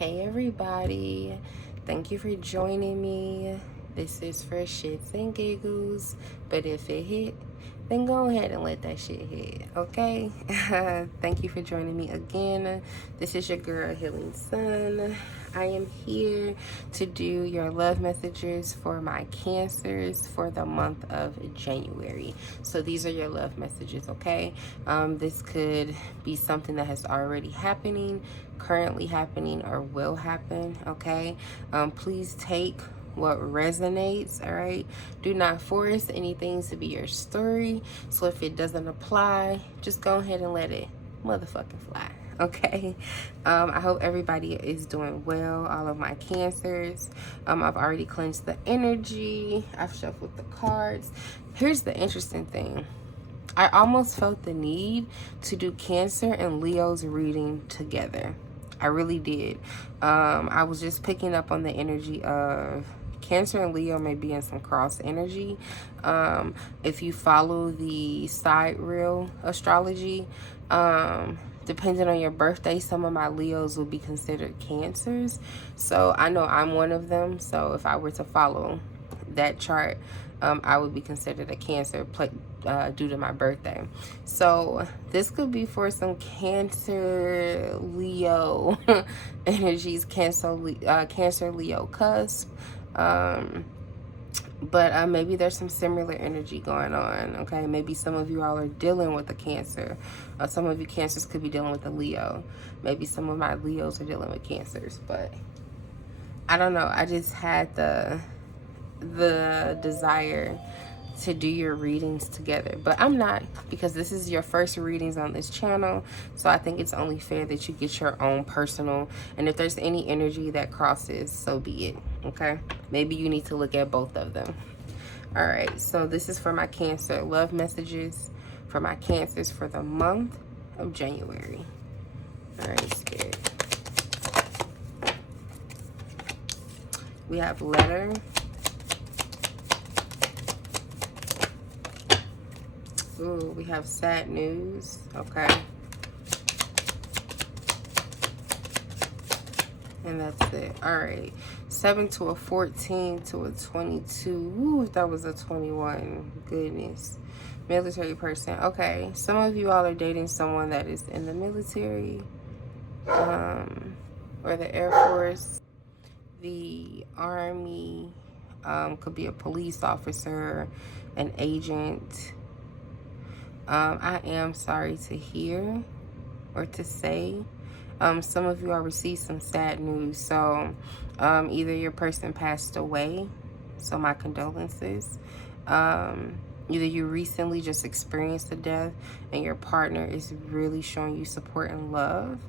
Hey everybody, thank you for joining me. This is for shits and giggles, but if it hit, then go ahead and let that shit hit, okay? Thank you for joining me again. This is your girl, Healing Sun. I am here to do your love messages for my Cancers for the month of January. So these are your love messages, okay? This could be something that has already happening, currently happening, or will happen, okay? Please take what resonates, all right? Do not force anything to be your story. So if it doesn't apply, just go ahead and let it motherfucking fly, okay? I hope everybody is doing well, all of my Cancers. I've already cleansed the energy. I've shuffled the cards. Here's the interesting thing. I almost felt the need to do Cancer and Leo's reading together. I really did. I was just picking up on the energy of Cancer and Leo may be in some cross energy. If you follow the sidereal astrology, depending on your birthday, some of my Leos will be considered Cancers. So I know I'm one of them. So if I were to follow that chart, I would be considered a Cancer due to my birthday. So this could be for some Cancer Leo energies, Cancer Leo cusp. But maybe there's some similar energy going on, okay? Maybe some of you all are dealing with a Cancer. Some of you Cancers could be dealing with a Leo. Maybe some of my Leos are dealing with Cancers, but I don't know. I just had the desire to do your readings together, but I'm not, because this is your first readings on this channel, so I think it's only fair that you get your own personal, and if there's any energy that crosses, so be it, okay? Maybe you need to look at both of them. All right, so this is for my Cancer love messages for my Cancers for the month of January. All right, Spirit. We have letter. Ooh, we have sad news. Okay. And that's it. All right. 7 to a 14 to a 22. Ooh, that was a 21. Goodness. Military person. Okay. Some of you all are dating someone that is in the military, or the Air Force, the Army, could be a police officer, an agent. I am sorry to hear or to say. Some of you all received some sad news. So either your person passed away, so my condolences. Either you recently just experienced a death and your partner is really showing you support and love.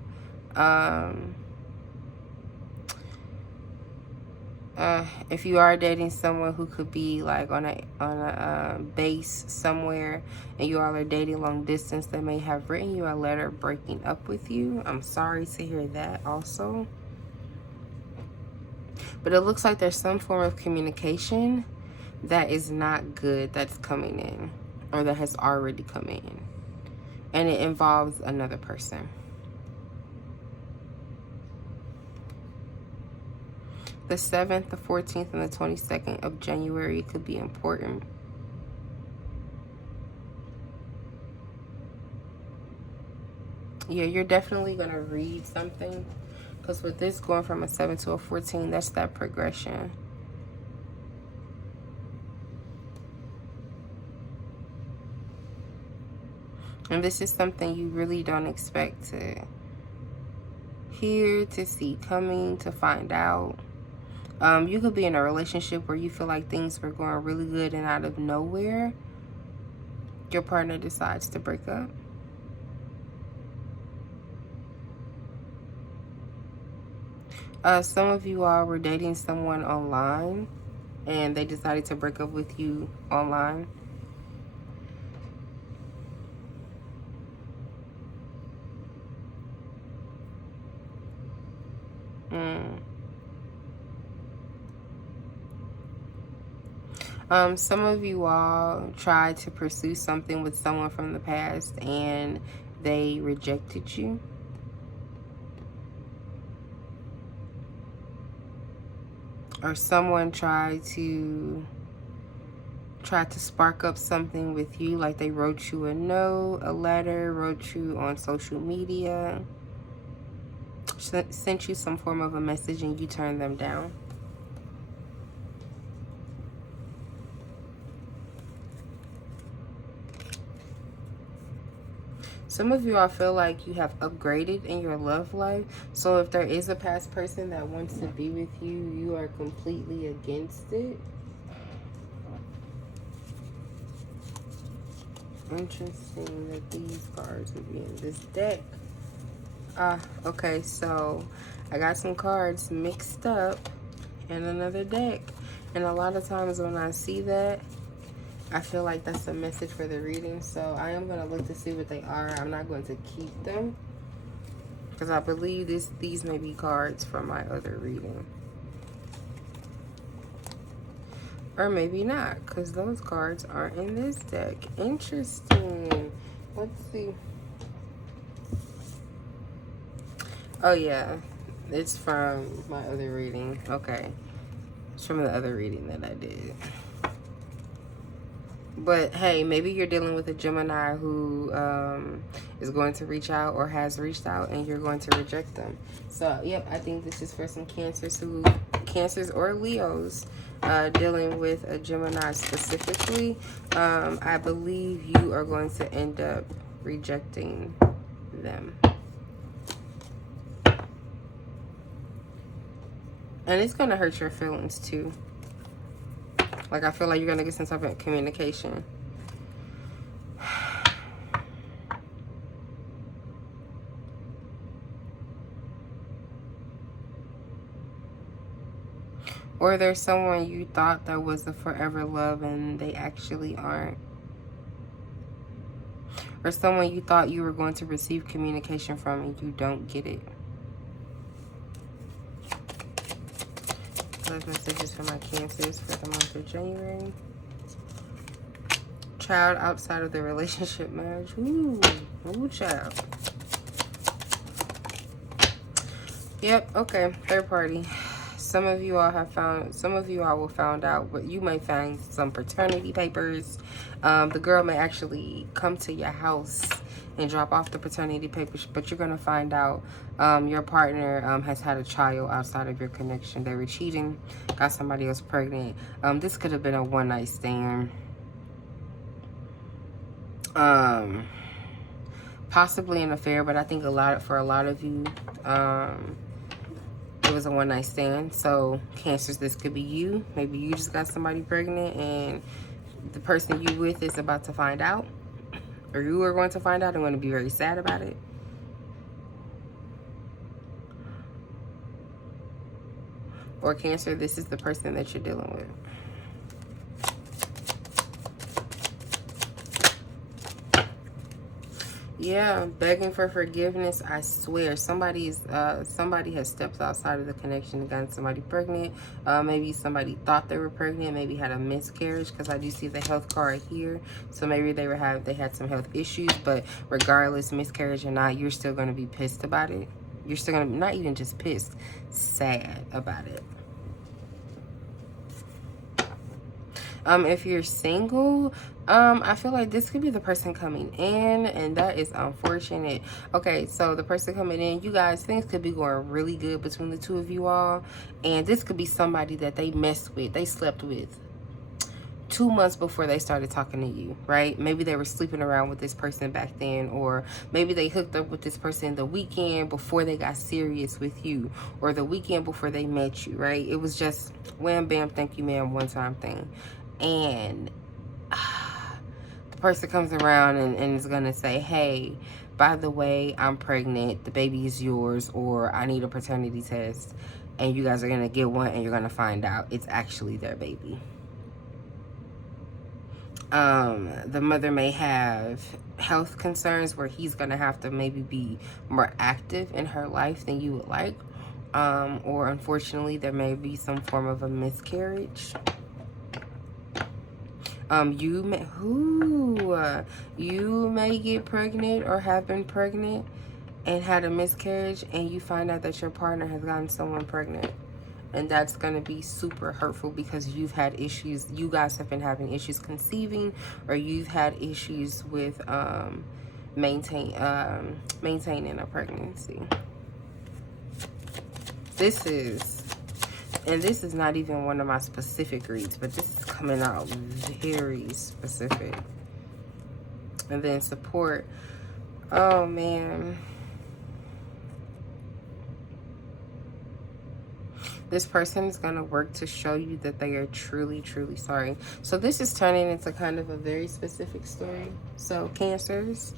If you are dating someone who could be like on a base somewhere, and you all are dating long distance, they may have written you a letter breaking up with you. I'm sorry to hear that also. But it looks like there's some form of communication that is not good that's coming in, or that has already come in, and it involves another person. The 7th, the 14th, and the 22nd of January could be important. Yeah, you're definitely going to read something. Because with this going from a 7 to a 14, that's that progression. And this is something you really don't expect to hear, to see coming, to find out. You could be in a relationship where you feel like things were going really good, and out of nowhere, your partner decides to break up. Some of you all were dating someone online, and they decided to break up with you online. Some of you all tried to pursue something with someone from the past and they rejected you. or someone tried to spark up something with you, like they wrote you a note, a letter, wrote you on social media, sent you some form of a message, and you turned them down. Some of you, I feel like you have upgraded in your love life. So if there is a past person that wants to be with you, you are completely against it. Interesting that these cards would be in this deck. Okay, so I got some cards mixed up in another deck. And a lot of times when I see that, I feel like that's a message for the reading. So I am going to look to see what they are. I'm not going to keep them, because I believe these may be cards from my other reading. Or maybe not, because those cards aren't in this deck. Interesting. Let's see. Oh, yeah. It's from my other reading. Okay. It's from the other reading that I did. But, hey, maybe you're dealing with a Gemini who is going to reach out or has reached out, and you're going to reject them. So, yep, I think this is for some Cancers or Leos dealing with a Gemini specifically. I believe you are going to end up rejecting them. And it's going to hurt your feelings, too. Like, I feel like you're going to get some type of communication. Or there's someone you thought that was a forever love and they actually aren't. Or someone you thought you were going to receive communication from and you don't get it. Those messages for my Cancers for the month of January. Child outside of the relationship, marriage. Ooh, child. Yep, okay, third party. Some of you all will found out, but you may find some paternity papers. The girl may actually come to your house and drop off the paternity papers, but you're going to find out your partner has had a child outside of your connection. They were cheating, got somebody else pregnant. This could have been a one-night stand. Possibly an affair, but I think for a lot of you, it was a one-night stand. So Cancers, this could be you. Maybe you just got somebody pregnant and the person you with is about to find out, or you are going to find out and going to be very sad about it. Or Cancer, this is the person that you're dealing with. Yeah, begging for forgiveness. I swear, somebody has stepped outside of the connection and gotten somebody pregnant. Maybe somebody thought they were pregnant, maybe had a miscarriage, because I do see the health card here. So maybe they had some health issues, but regardless, miscarriage or not, you're still going to be pissed about it. You're still going to, not even just pissed, sad about it. If you're single, I feel like this could be the person coming in, and that is unfortunate. Okay, so the person coming in, you guys, things could be going really good between the two of you all, and this could be somebody that they messed with, they slept with 2 months before they started talking to you, right? Maybe they were sleeping around with this person back then, or maybe they hooked up with this person the weekend before they got serious with you, or the weekend before they met you, right? It was just wham, bam, thank you, ma'am, one time thing. And the person comes around and is going to say, hey, by the way, I'm pregnant, the baby is yours, or I need a paternity test. And you guys are going to get one, and you're going to find out it's actually their baby. The mother may have health concerns where he's going to have to maybe be more active in her life than you would like. Or unfortunately, there may be some form of a miscarriage. You may get pregnant or have been pregnant and had a miscarriage, and you find out that your partner has gotten someone pregnant, And that's going to be super hurtful because you've had issues. You guys have been having issues conceiving, or you've had issues with maintaining a pregnancy. This is not even one of my specific reads, but this is coming out very specific. And then support. Oh, man. This person is going to work to show you that they are truly, truly sorry. So this is turning into kind of a very specific story. So Cancers,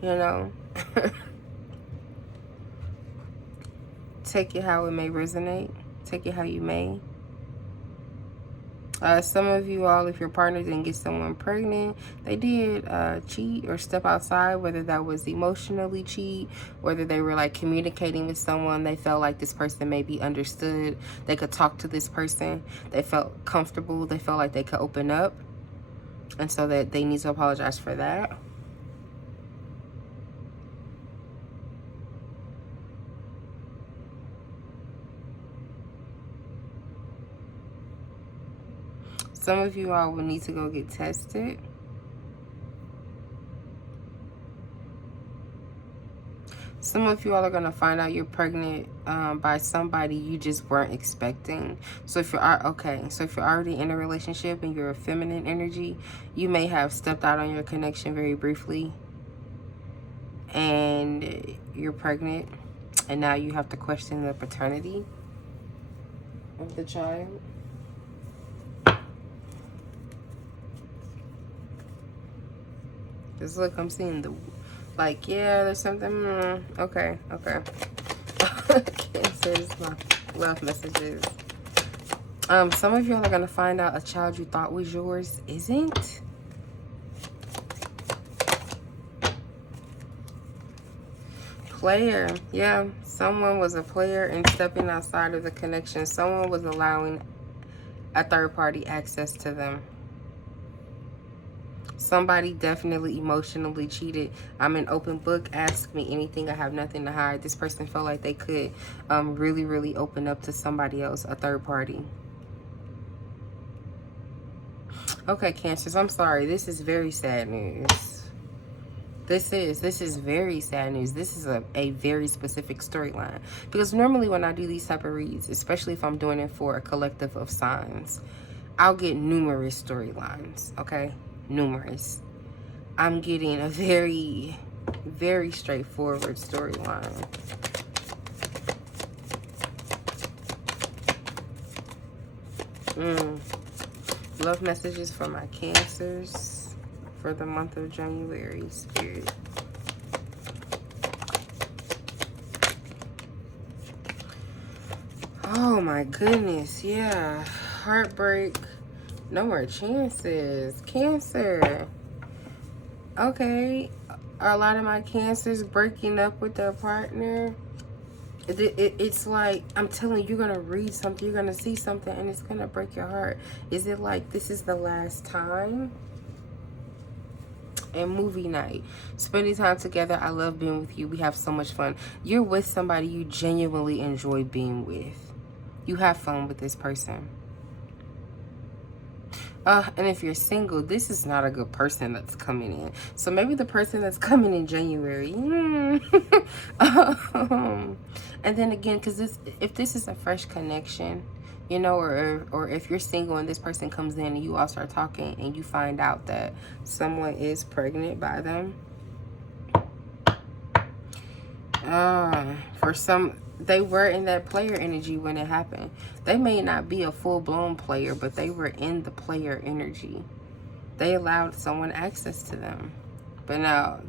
you know, take it how it may resonate. Take it how you may. Some of you all, if your partner didn't get someone pregnant, they did cheat or step outside, whether that was emotionally cheat, whether they were like communicating with someone. They felt like this person may be understood. They could talk to this person. They felt comfortable. They felt like they could open up. And so that they need to apologize for that. Some of you all will need to go get tested. Some of you all are going to find out you're pregnant by somebody you just weren't expecting. So if you're already in a relationship and you're a feminine energy, you may have stepped out on your connection very briefly and you're pregnant, and now you have to question the paternity of the child. Because look, I'm seeing the, like, yeah, there's something, okay. Cancers, love messages. Some of y'all are going to find out a child you thought was yours isn't. Player, yeah, someone was a player and stepping outside of the connection. Someone was allowing a third party access to them. Somebody definitely emotionally cheated. I'm an open book. Ask me anything. I have nothing to hide. This person felt like they could really, really open up to somebody else, a third party. Okay, Cancers, I'm sorry. This is very sad news. This is very sad news. This is a very specific storyline. Because normally when I do these type of reads, especially if I'm doing it for a collective of signs, I'll get numerous storylines, okay? Numerous. I'm getting a very, very straightforward storyline. Love messages for my Cancers for the month of January, Spirit. Oh my goodness, yeah. Heartbreak. No more chances. Cancer. Okay. Are a lot of my Cancers breaking up with their partner? It's like, I'm telling you, you're going to read something, you're going to see something, and it's going to break your heart. Is it like this is the last time? And movie night. Spending time together. I love being with you. We have so much fun. You're with somebody you genuinely enjoy being with. You have fun with this person. And if you're single, this is not a good person that's coming in. So maybe the person that's coming in January. And then again, because if this is a fresh connection, you know, or if you're single and this person comes in and you all start talking and you find out that someone is pregnant by them. For some, they were in that player energy when it happened. They may not be a full-blown player, but they were in the player energy. They allowed someone access to them. But now,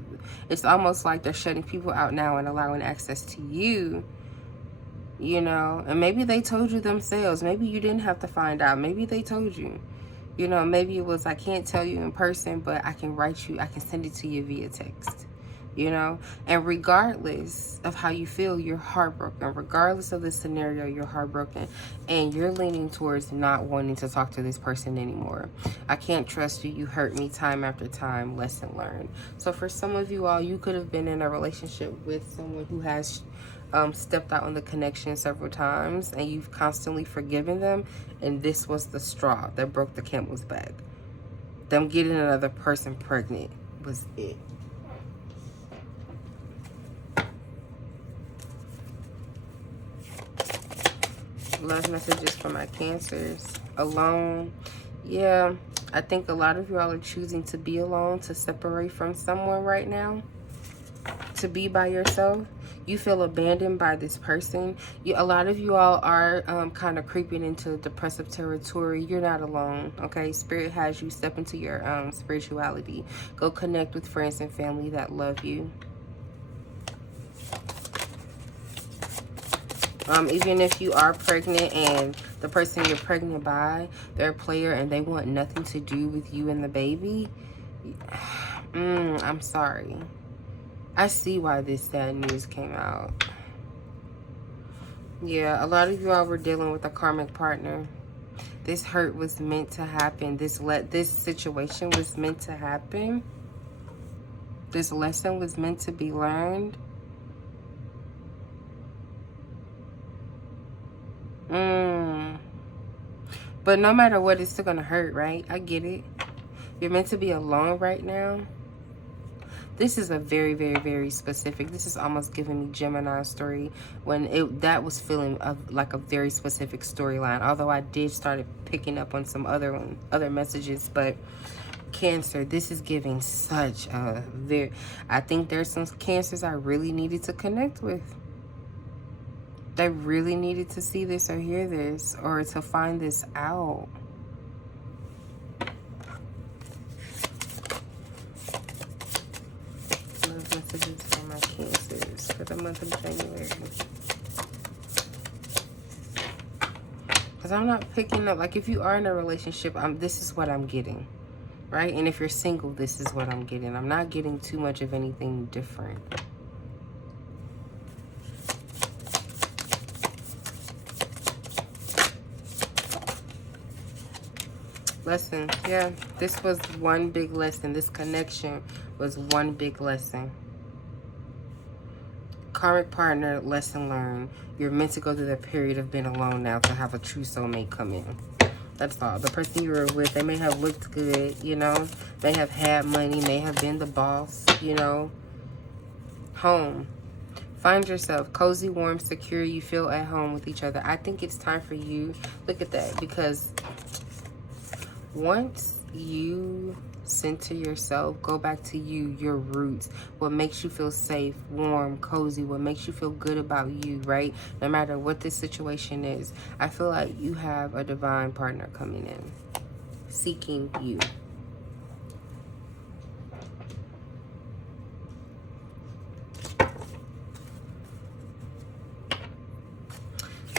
it's almost like they're shutting people out now and allowing access to you, you know. And maybe they told you themselves. Maybe you didn't have to find out. Maybe they told you. You know, maybe it was, I can't tell you in person, but I can write you, I can send it to you via text. You know, and regardless of how you feel, you're heartbroken. Regardless of the scenario, you're heartbroken. And you're leaning towards not wanting to talk to this person anymore. I can't trust you. You hurt me time after time. Lesson learned. So for some of you all, you could have been in a relationship with someone who has stepped out on the connection several times and you've constantly forgiven them, and this was the straw that broke the camel's back. Them getting another person pregnant was it. Love messages for my Cancers. Alone. Yeah, I think a lot of y'all are choosing to be alone, to separate from someone right now, to be by yourself. You feel abandoned by this person. A lot of you all are kind of creeping into depressive territory. You're not alone, okay? Spirit has you step into your spirituality. Go connect with friends and family that love you. Even if you are pregnant and the person you're pregnant by, they're a player and they want nothing to do with you and the baby, I'm sorry. I see why this sad news came out. Yeah, a lot of you all were dealing with a karmic partner. This hurt was meant to happen. This situation was meant to happen. This lesson was meant to be learned. But no matter what, it's still gonna hurt, right? I get it. You're meant to be alone right now. This is a very, very, very specific. This is almost giving me Gemini story when that was feeling like a very specific storyline. Although I did start picking up on some other messages, but Cancer, this is giving such a I think there's some Cancers I really needed to connect with. They really needed to see this or hear this or to find this out. Love messages for my Cancers for the month of January. Because I'm not picking up, like if you are in a relationship, this is what I'm getting, right? And if you're single, this is what I'm getting. I'm not getting too much of anything different. Lesson. Yeah, this was one big lesson. This connection was one big lesson. Karmic partner, lesson learned. You're meant to go through the period of being alone now to have a true soulmate come in. That's all. The person you were with, they may have looked good, you know, may have had money, may have been the boss, you know. Home. Find yourself cozy, warm, secure. You feel at home with each other. I think it's time for you. Look at that, because once you center yourself, go back to you, your roots, what makes you feel safe, warm, cozy, what makes you feel good about you, right? No matter what this situation is, I feel like you have a divine partner coming in, seeking you.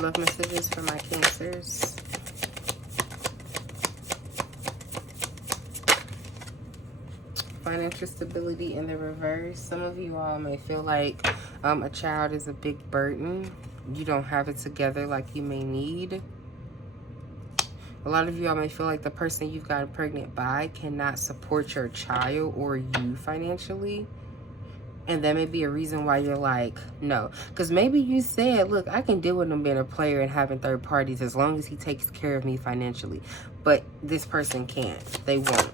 Love messages for my Cancers. Financial stability in the reverse. Some of you all may feel like a child is a big burden. You don't have it together like you may need. A lot of you all may feel like the person you've gotten pregnant by cannot support your child or you financially. And that may be a reason why you're like, no. Because maybe you said, look, I can deal with him being a player and having third parties as long as he takes care of me financially. But this person can't. They won't.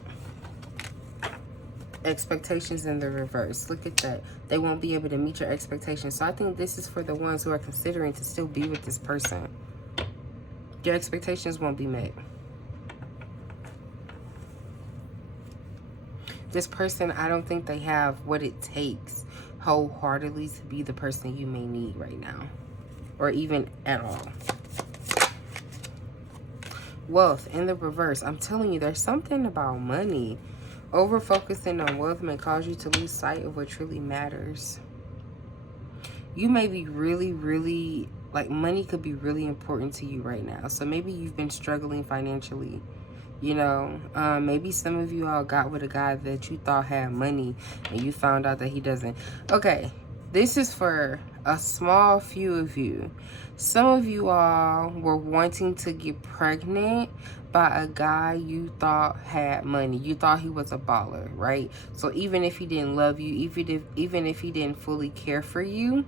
Expectations in the reverse. Look at that. They won't be able to meet your expectations. So I think this is for the ones who are considering to still be with this person. Your expectations won't be met. This person, I don't think they have what it takes wholeheartedly to be the person you may need right now, or even at all. Wealth in the reverse. I'm telling you, there's something about money. Over focusing on wealth may cause you to lose sight of what truly matters. You may be really, like money could be really important to you right now. So maybe you've been struggling financially. You know, maybe some of you all got with a guy that you thought had money and you found out that he doesn't. Okay, this is for a small few of you. Some of you all were wanting to get pregnant by a guy you thought had money. You thought he was a baller, right? So even if he didn't love you, even if he didn't fully care for you,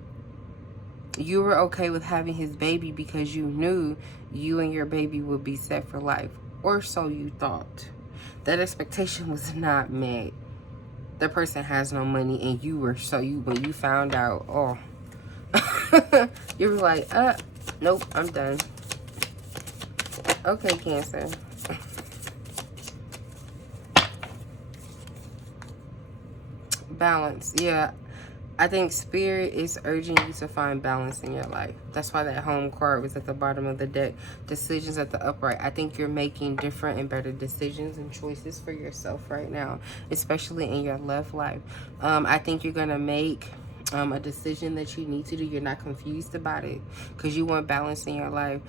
You were okay with having his baby because you knew you and your baby would be set for life, or so you thought. That expectation was not met. The person has no money, and you were when you found out, oh, you were like, nope, I'm done. Okay, Cancer. Balance, yeah. I think Spirit is urging you to find balance in your life. That's why that home card was at the bottom of the deck. Decisions at the upright. I think you're making different and better decisions and choices for yourself right now, especially in your love life. I think you're going to make a decision that you need to do. You're not confused about it because you want balance in your life.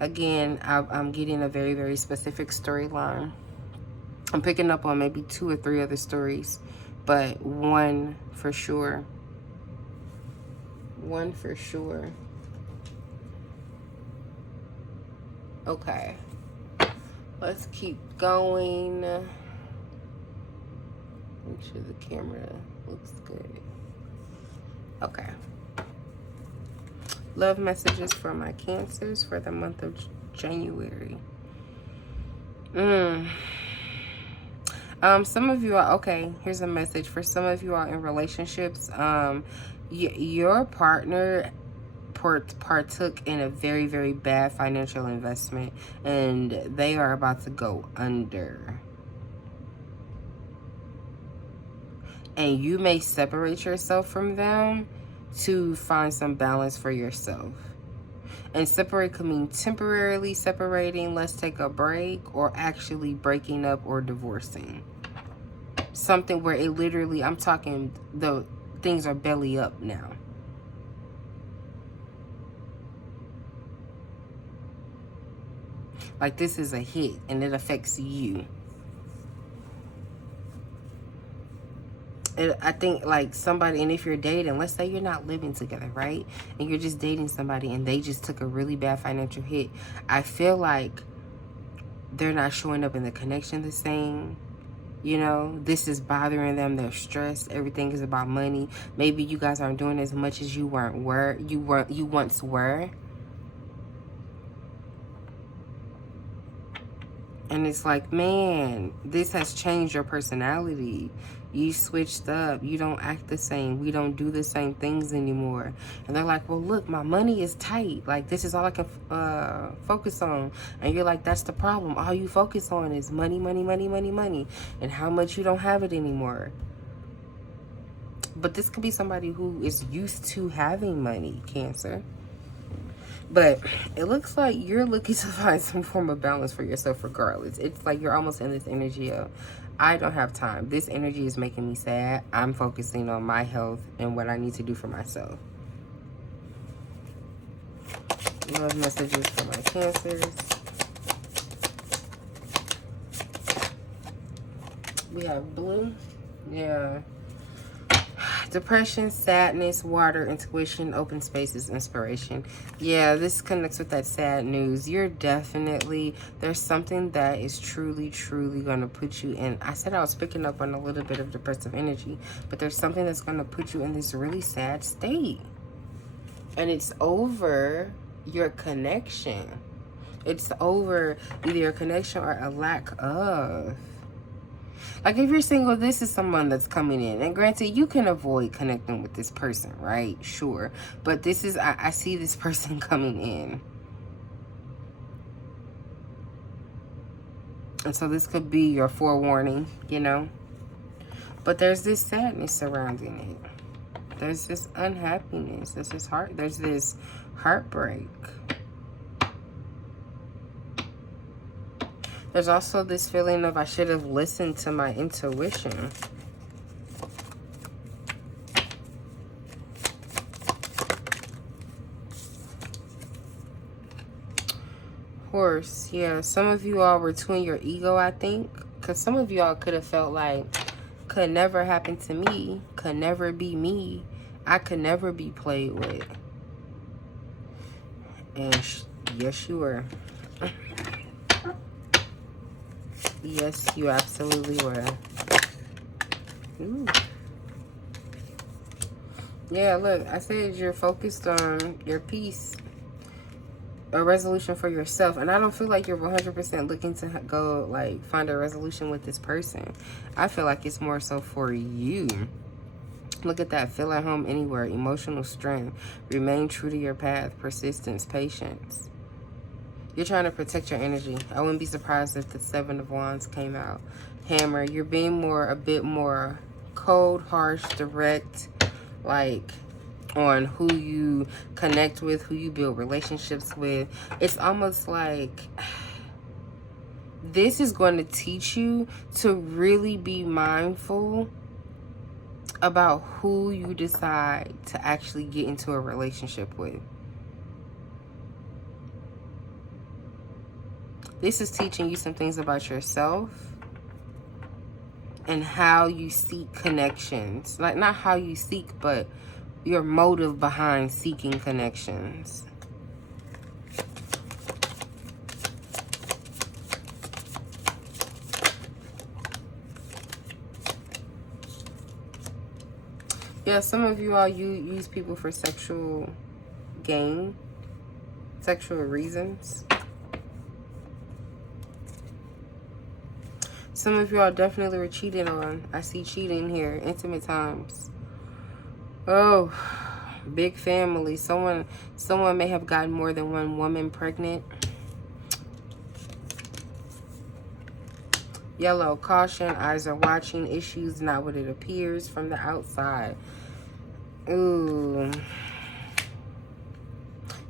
Again, I'm getting a very, very specific storyline. I'm picking up on maybe 2 or 3 other stories, but one for sure. One for sure. Okay. Let's keep going. Make sure the camera looks good. Okay. Love messages for my Cancers for the month of January. Some of you are, okay, here's a message. For some of you are in relationships, your partner partook in a very, very bad financial investment, and they are about to go under. And you may separate yourself from them to find some balance for yourself. And separate could mean temporarily separating, let's take a break, or actually breaking up or divorcing. Something where it literally, I'm talking, the things are belly up now. Like this is a hit and it affects you. I think like somebody, and if you're dating, let's say you're not living together, right? And you're just dating somebody and they just took a really bad financial hit. I feel like they're not showing up in the connection the same. You know, this is bothering them. They're stressed. Everything is about money. Maybe you guys aren't doing as much as you once were. And it's like, man, this has changed your personality. You switched up. You don't act the same. We don't do the same things anymore. And they're like, well, look, my money is tight. Like, this is all I can focus on. And you're like, that's the problem. All you focus on is money, money, money, money, money. And how much you don't have it anymore. But this could be somebody who is used to having money, Cancer. But it looks like you're looking to find some form of balance for yourself regardless. It's like you're almost in this energy of, I don't have time. This energy is making me sad. I'm focusing on my health and what I need to do for myself. Love messages for my Cancers. We have blue. Yeah. Depression, sadness, water, intuition, open spaces, inspiration. Yeah, this connects with that sad news. You're definitely, there's something that is truly, truly going to put you in. I said I was picking up on a little bit of depressive energy, but there's something that's going to put you in this really sad state. And it's over your connection. It's over either your connection or a lack of. Like, if you're single, this is someone that's coming in. And granted, you can avoid connecting with this person, right? Sure. But this is, I see this person coming in. And so this could be your forewarning, you know? But there's this sadness surrounding it. There's this unhappiness. There's this heartbreak. There's also this feeling of I should have listened to my intuition. Horse, yeah. Some of you all were twin your ego, I think. Because some of you all could have felt like, could never happen to me. Could never be me. I could never be played with. And yes, you were. Yes, you absolutely were. Ooh. Yeah, look, I said you're focused on your peace, a resolution for yourself. And I don't feel like you're 100% looking to go, like, find a resolution with this person. I feel like it's more so for you. Look at that. Feel at home anywhere. Emotional strength. Remain true to your path. Persistence. Patience. You're trying to protect your energy. I wouldn't be surprised if the Seven of Wands came out. Hammer. You're being a bit more cold, harsh, direct, like, on who you connect with, who you build relationships with. It's almost like this is going to teach you to really be mindful about who you decide to actually get into a relationship with. This is teaching you some things about yourself and how you seek connections. Like, not how you seek, but your motive behind seeking connections. Yeah, some of you all, you use people for sexual gain, sexual reasons. Some of y'all definitely were cheated on. I see cheating here. Intimate times. Oh, big family. Someone may have gotten more than one woman pregnant. Yellow, caution. Eyes are watching. Issues not what it appears from the outside. Ooh.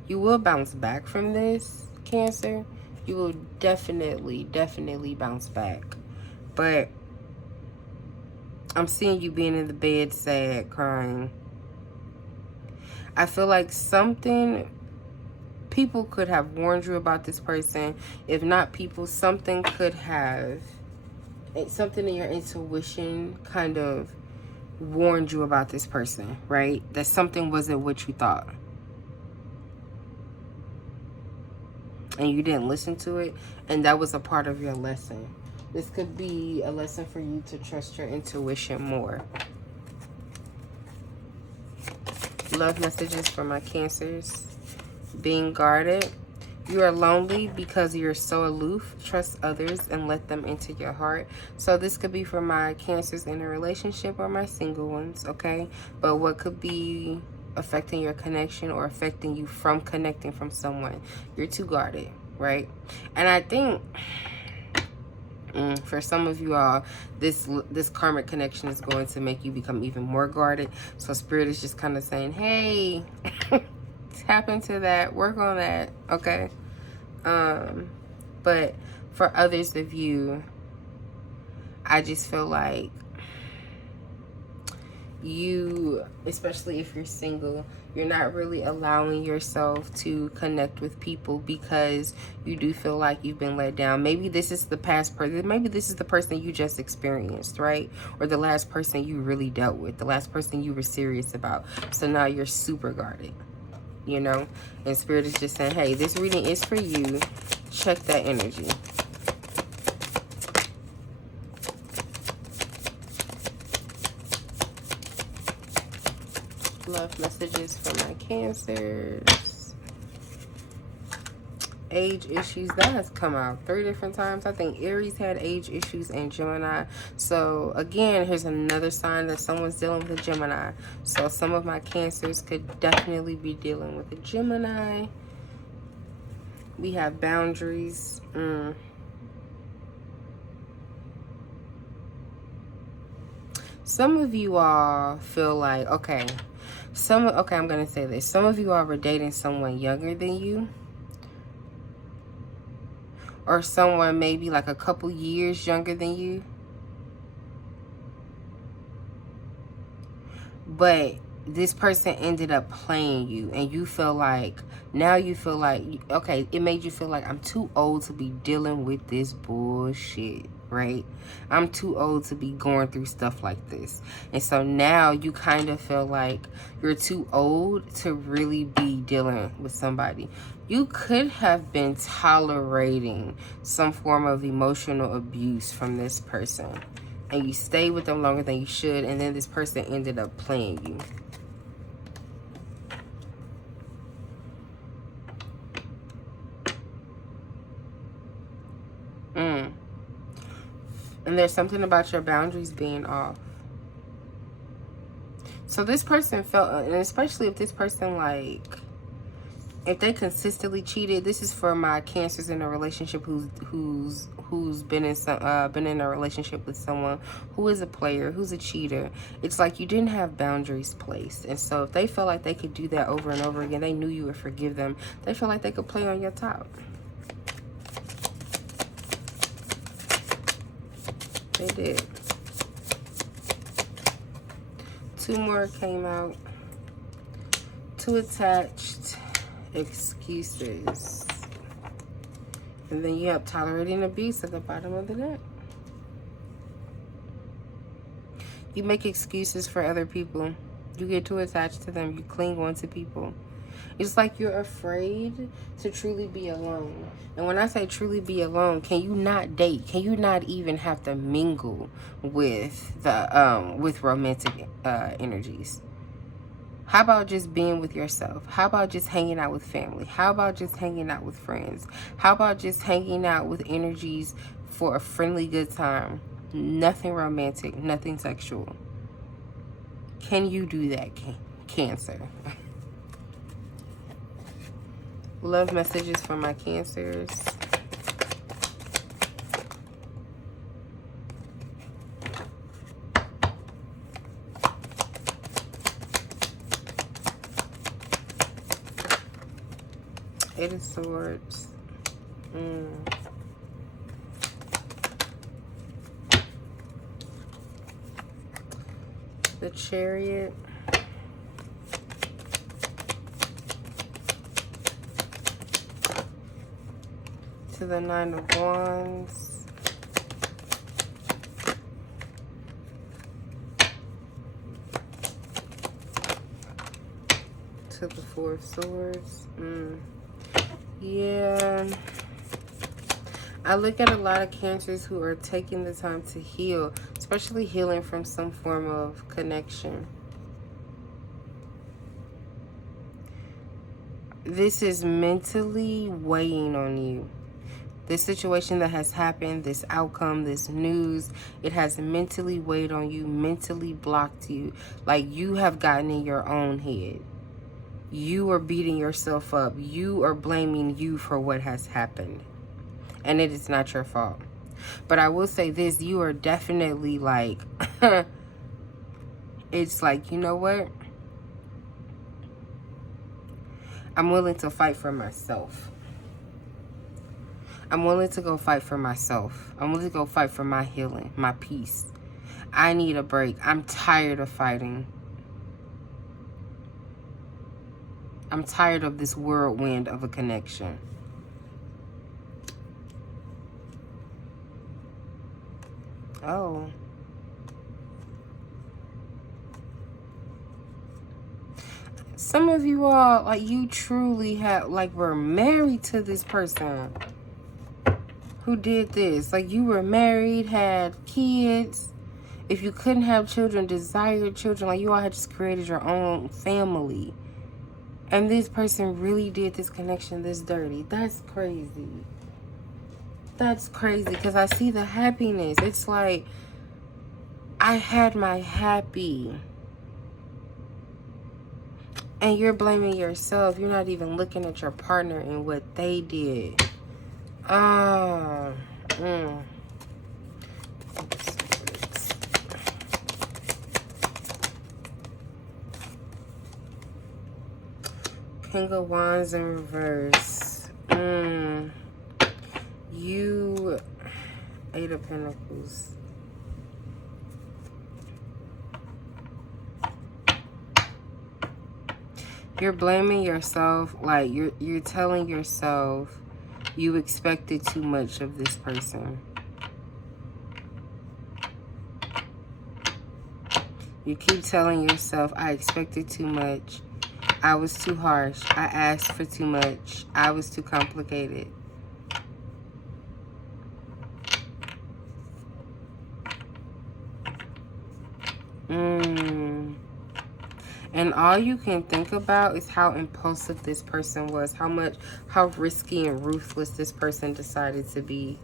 You will bounce back from this, Cancer. You will definitely bounce back. But I'm seeing you being in the bed sad, crying. I feel like people could have warned you about this person. If not people, something could have, something in your intuition kind of warned you about this person, right? That something wasn't what you thought. And you didn't listen to it, and that was a part of your lesson. This could be a lesson for you to trust your intuition more. Love messages for my Cancers. Being guarded. You are lonely because you're so aloof. Trust others and let them into your heart. So this could be for my Cancers in a relationship or my single ones, okay? But what could be affecting your connection or affecting you from connecting from someone? You're too guarded, right? And I think for some of you all, this karmic connection is going to make you become even more guarded. So Spirit is just kind of saying, hey, tap into that, work on that, okay? But for others of you, I just feel like you, especially if you're single, you're not really allowing yourself to connect with people because you do feel like you've been let down. Maybe this is the past person. Maybe this is the person you just experienced, right? Or the last person you really dealt with, the last person you were serious about. So now you're super guarded, you know? And Spirit is just saying, hey, this reading is for you. Check that energy. Love messages for my Cancers. Age issues, that has come out 3 different times. I think Aries had age issues and Gemini. So again, here's another sign that someone's dealing with a Gemini. So some of my Cancers could definitely be dealing with a Gemini. We have boundaries. Some of you all feel like, okay, I'm gonna say this. Some of you all were dating someone younger than you, or someone maybe like a couple years younger than you, but this person ended up playing you, and you feel like, now you feel like, okay, it made you feel like, I'm too old to be dealing with this bullshit, right? I'm too old to be going through stuff like this. And so now you kind of feel like you're too old to really be dealing with somebody. You could have been tolerating some form of emotional abuse from this person, and you stayed with them longer than you should, and then this person ended up playing you. And there's something about your boundaries being off. So this person felt, and especially if this person, like, if they consistently cheated, this is for my Cancers in a relationship who's been in a relationship with someone who is a player, who's a cheater. It's like you didn't have boundaries placed, and so if they felt like they could do that over and over again, they knew you would forgive them. They felt like they could play on your top. They did. 2 more came out. 2 attached. Excuses. And then you have tolerating abuse at the bottom of the deck. You make excuses for other people. You get too attached to them. You cling on to people. It's like you're afraid to truly be alone. And when I say truly be alone, can you not date? Can you not even have to mingle with the with romantic energies? How about just being with yourself? How about just hanging out with family? How about just hanging out with friends? How about just hanging out with energies for a friendly good time? Nothing romantic, nothing sexual. Can you do that, Cancer? Love messages for my Cancers. Eight of Swords. The Chariot. To the 9 of Wands. To the 4 of Swords. Yeah. I look at a lot of Cancers who are taking the time to heal, especially healing from some form of connection. This is mentally weighing on you. This situation that has happened, this outcome, this news, it has mentally weighed on you, mentally blocked you. Like you have gotten in your own head. You are beating yourself up. You are blaming you for what has happened. And it is not your fault. But I will say this, you are definitely like, it's like, you know what? I'm willing to fight for myself. I'm willing to go fight for myself. I'm willing to go fight for my healing, my peace. I need a break. I'm tired of fighting. I'm tired of this whirlwind of a connection. Oh. Some of you all, like, you truly have, like, were married to this person who did this. Like, you were married, had kids. If you couldn't have children, desired children, like, you all had just created your own family. And this person really did this connection this dirty. That's crazy. That's crazy, because I see the happiness. It's like, I had my happy. And you're blaming yourself. You're not even looking at your partner and what they did. King of Wands in reverse. You, 8 of Pentacles. You're blaming yourself. Like you're telling yourself you expected too much of this person. You keep telling yourself, I expected too much. I was too harsh. I asked for too much. I was too complicated. And all you can think about is how impulsive this person was, how risky and ruthless this person decided to be.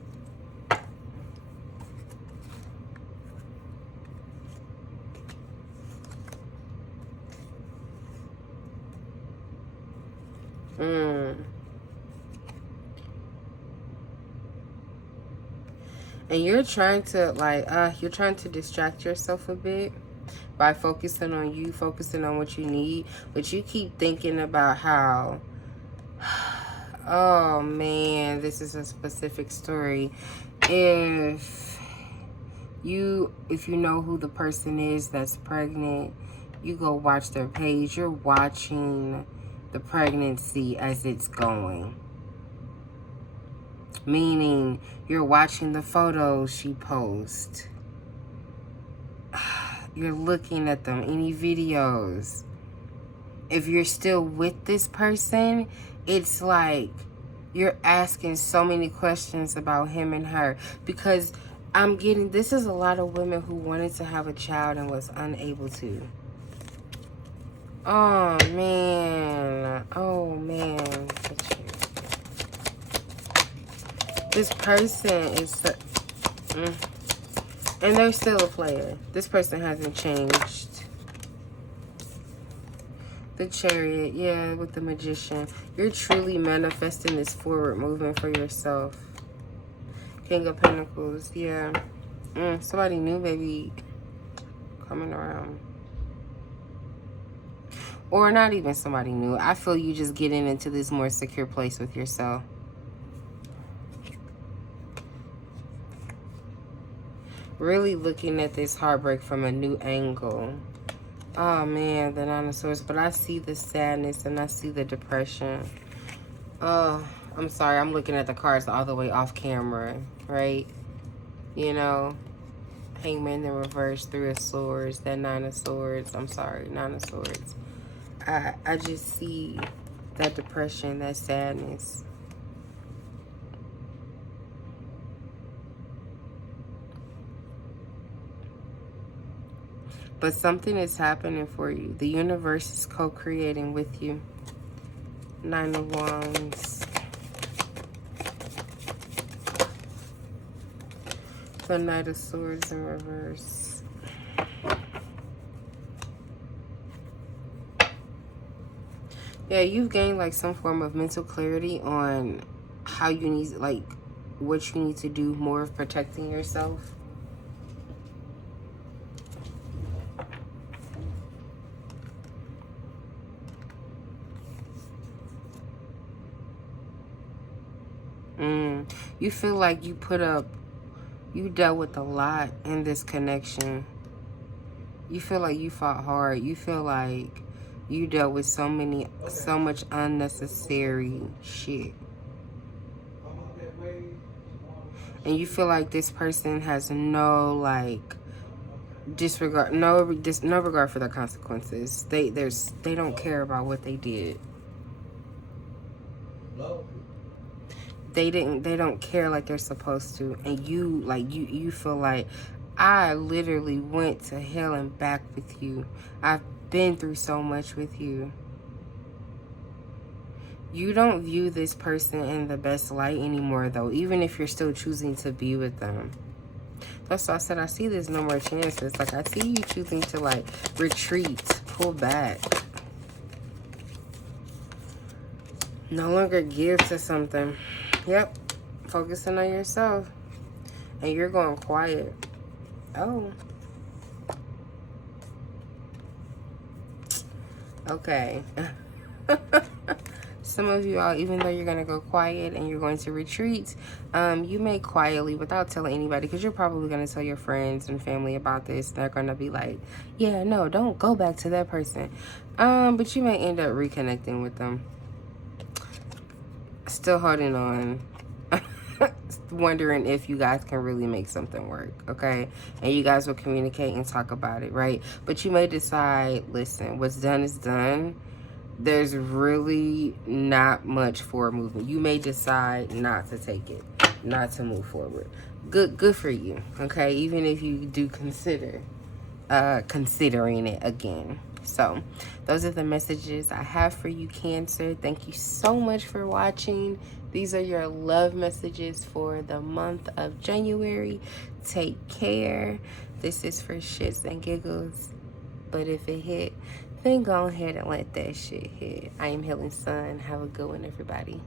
And you're trying to, like, you're trying to distract yourself a bit by focusing on you, focusing on what you need. But you keep thinking about how, oh man, this is a specific story. If you know who the person is that's pregnant, you go watch their page. You're watching the pregnancy as it's going. Meaning, you're watching the photos she posts. You're looking at them, any videos. If you're still with this person, it's like you're asking so many questions about him and her. Because I'm getting, this is a lot of women who wanted to have a child and was unable to. Oh, man. Oh, man. This person is... and they're still a player. This person hasn't changed. The Chariot, yeah, with the Magician. You're truly manifesting this forward movement for yourself. King of Pentacles, yeah. Somebody new, baby, coming around. Or not even somebody new. I feel you just getting into this more secure place with yourself. Really looking at this heartbreak from a new angle. Oh man, the Nine of Swords. But I see the sadness and I see the depression. Oh, I'm sorry. I'm looking at the cards all the way off camera, right? You know, Hangman in reverse, Three of Swords, that Nine of Swords. I'm sorry, Nine of Swords. I just see that depression, that sadness. But something is happening for you. The universe is co-creating with you. Nine of Wands. The Knight of Swords in reverse. Yeah, you've gained like some form of mental clarity on how you need, like, what you need to do more of protecting yourself. You feel like you dealt with a lot in this connection. You feel like you fought hard. You feel like you dealt with so much unnecessary shit. And you feel like this person has no, like, disregard, no regard for their consequences. They don't care about what they did. They don't care like they're supposed to. And you, like, you feel like, I literally went to hell and back with you. I've been through so much with you. You don't view this person in the best light anymore, though, even if you're still choosing to be with them. That's why I said I see there's no more chances. Like, I see you choosing to, like, retreat, pull back. No longer give to something. Yep. Focusing on yourself. And you're going quiet. Oh. Okay. Some of you all, even though you're going to go quiet and you're going to retreat, you may quietly, without telling anybody, because you're probably going to tell your friends and family about this. They're going to be like, yeah, no, don't go back to that person. But you may end up reconnecting with them. Still holding on. Wondering if you guys can really make something work, okay? And you guys will communicate and talk about it, right? But you may decide, listen, what's done is done. There's really not much forward movement. You may decide not to take it, not to move forward. Good for you, okay? Even if you do consider considering it again. So those are the messages I have for you, Cancer. Thank you so much for watching. These are your love messages for the month of January. Take care. This is for shits and giggles. But if it hit, then go ahead and let that shit hit. I am Healing Sun. Have a good one, everybody.